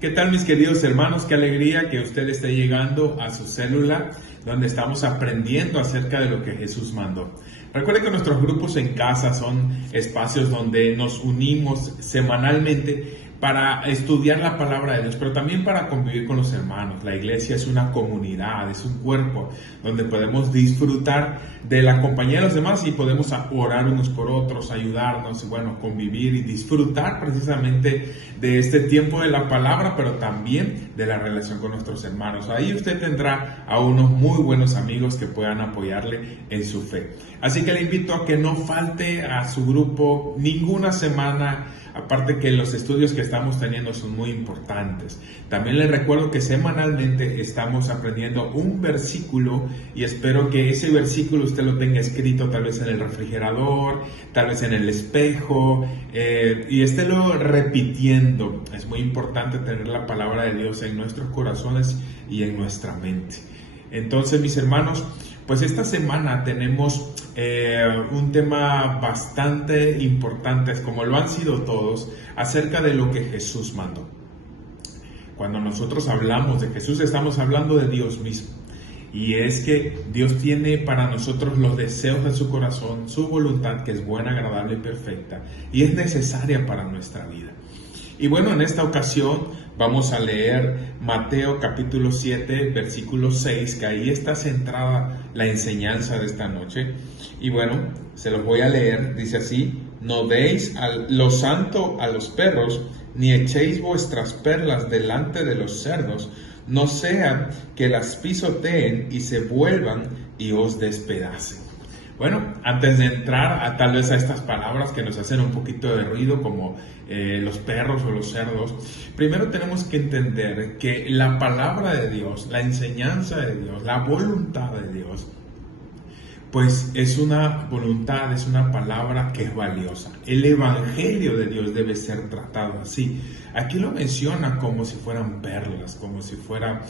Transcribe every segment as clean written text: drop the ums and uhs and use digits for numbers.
¿Qué tal, mis queridos hermanos? Qué alegría que usted esté llegando a su célula donde estamos aprendiendo acerca de lo que Jesús mandó. Recuerde que nuestros grupos en casa son espacios donde nos unimos semanalmente para estudiar la palabra de Dios, pero también para convivir con los hermanos. La iglesia es una comunidad, es un cuerpo donde podemos disfrutar de la compañía de los demás y podemos orar unos por otros, ayudarnos, convivir y disfrutar precisamente de este tiempo de la palabra, pero también de la relación con nuestros hermanos. Ahí usted tendrá a unos muy buenos amigos que puedan apoyarle en su fe. Así que le invito a que no falte a su grupo ninguna semana. Aparte que los estudios que estamos teniendo son muy importantes. También les recuerdo que semanalmente estamos aprendiendo un versículo y espero que ese versículo usted lo tenga escrito tal vez en el refrigerador, tal vez en el espejo y estélo repitiendo. Es muy importante tener la palabra de Dios en nuestros corazones y en nuestra mente. Entonces, mis hermanos, pues esta semana tenemos un tema bastante importante, como lo han sido todos, acerca de lo que Jesús mandó. Cuando nosotros hablamos de Jesús, estamos hablando de Dios mismo. Y es que Dios tiene para nosotros los deseos de su corazón, su voluntad, que es buena, agradable y perfecta, y es necesaria para nuestra vida. Y bueno, en esta ocasión vamos a leer Mateo capítulo 7, versículo 6, que ahí está centrada la enseñanza de esta noche. Y bueno, se los voy a leer, dice así: no deis lo santo a los perros, ni echéis vuestras perlas delante de los cerdos, no sea que las pisoteen y se vuelvan y os despedacen. Bueno, antes de entrar a tal vez a estas palabras que nos hacen un poquito de ruido, como los perros o los cerdos, primero tenemos que entender que la palabra de Dios, la enseñanza de Dios, la voluntad de Dios, pues es una voluntad, es una palabra que es valiosa. El evangelio de Dios debe ser tratado así. Aquí lo menciona como si fueran perlas, como si fueran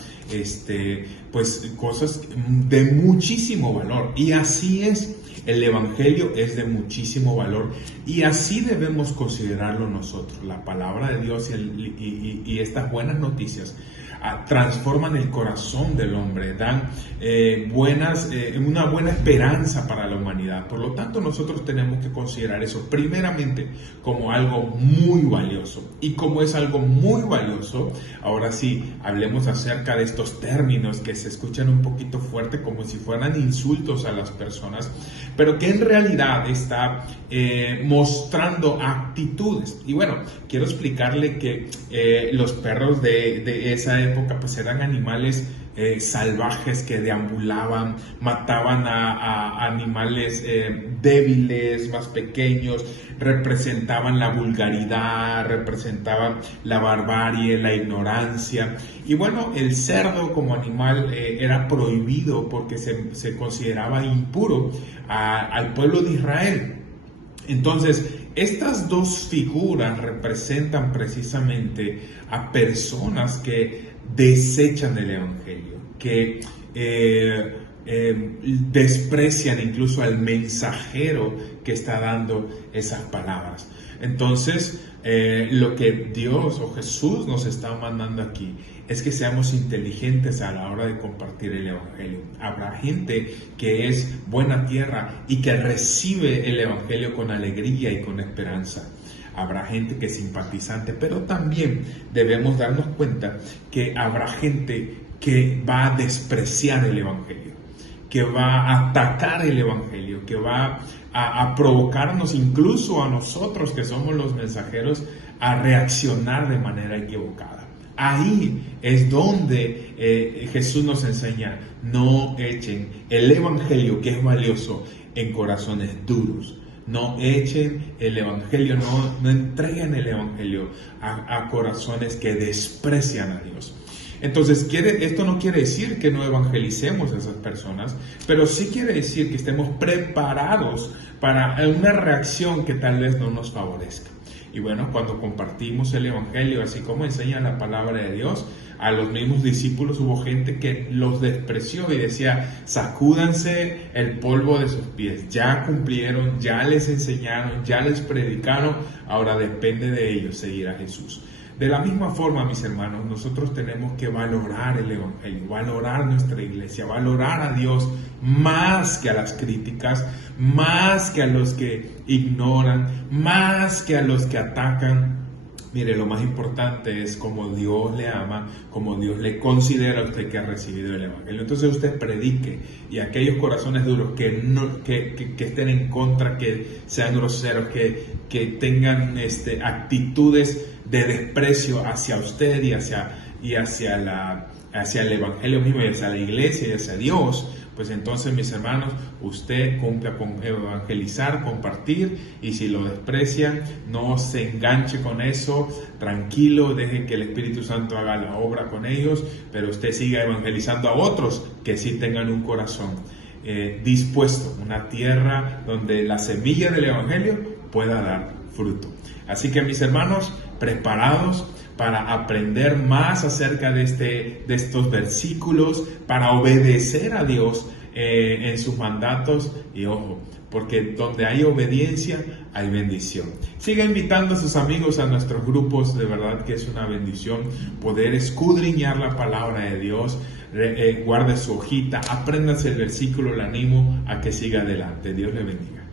pues cosas de muchísimo valor. Y así es. El evangelio es de muchísimo valor y así debemos considerarlo nosotros. La palabra de Dios y estas buenas noticias transforman el corazón del hombre, dan una buena esperanza para la humanidad. Por lo tanto, nosotros tenemos que considerar eso primeramente como algo muy valioso. Y como es algo muy valioso, ahora sí, hablemos acerca de estos términos que se escuchan un poquito fuerte, como si fueran insultos a las personas, pero que en realidad está mostrando actitudes. Y bueno, quiero explicarle que los perros de esa época pues eran animales salvajes que deambulaban, mataban a animales débiles, más pequeños, representaban la vulgaridad, representaban la barbarie, la ignorancia. Y bueno, el cerdo como animal era prohibido porque se consideraba impuro al pueblo de Israel. Entonces, estas dos figuras representan precisamente a personas que desechan el evangelio, que desprecian incluso al mensajero que está dando esas palabras. Entonces, lo que Dios o Jesús nos está mandando aquí es que seamos inteligentes a la hora de compartir el evangelio. Habrá gente que es buena tierra y que recibe el evangelio con alegría y con esperanza. Habrá gente que es simpatizante, pero también debemos darnos cuenta que habrá gente que va a despreciar el evangelio, que va a atacar el evangelio, que va a provocarnos incluso a nosotros que somos los mensajeros a reaccionar de manera equivocada. Ahí es donde Jesús nos enseña: no echen el evangelio, que es valioso, en corazones duros. No echen el evangelio, no entreguen el evangelio a corazones que desprecian a Dios. Entonces, esto no quiere decir que no evangelicemos a esas personas, pero sí quiere decir que estemos preparados para una reacción que tal vez no nos favorezca. Y bueno, cuando compartimos el evangelio, así como enseña la palabra de Dios, a los mismos discípulos hubo gente que los despreció y decía: sacúdanse el polvo de sus pies, ya cumplieron, ya les enseñaron, ya les predicaron, ahora depende de ellos seguir a Jesús. De la misma forma, mis hermanos, nosotros tenemos que valorar el Evangelio, valorar nuestra iglesia, valorar a Dios más que a las críticas, más que a los que ignoran, más que a los que atacan. Mire, lo más importante es cómo Dios le ama, cómo Dios le considera a usted que ha recibido el Evangelio. Entonces usted predique, y aquellos corazones duros que estén en contra, que sean groseros, que tengan actitudes de desprecio hacia usted y hacia el Evangelio mismo, y hacia la iglesia y hacia Dios, pues entonces, mis hermanos, usted cumpla con evangelizar, compartir, y si lo desprecian, no se enganche con eso, tranquilo, deje que el Espíritu Santo haga la obra con ellos, pero usted siga evangelizando a otros que sí tengan un corazón dispuesto, una tierra donde la semilla del Evangelio pueda dar fruto. Así que, mis hermanos, preparados para aprender más acerca de estos versículos, para obedecer a Dios en sus mandatos, y ojo, porque donde hay obediencia hay bendición. Siga invitando a sus amigos a nuestros grupos, de verdad que es una bendición poder escudriñar la palabra de Dios. Guarde su hojita, apréndase el versículo, le animo a que siga adelante. Dios le bendiga.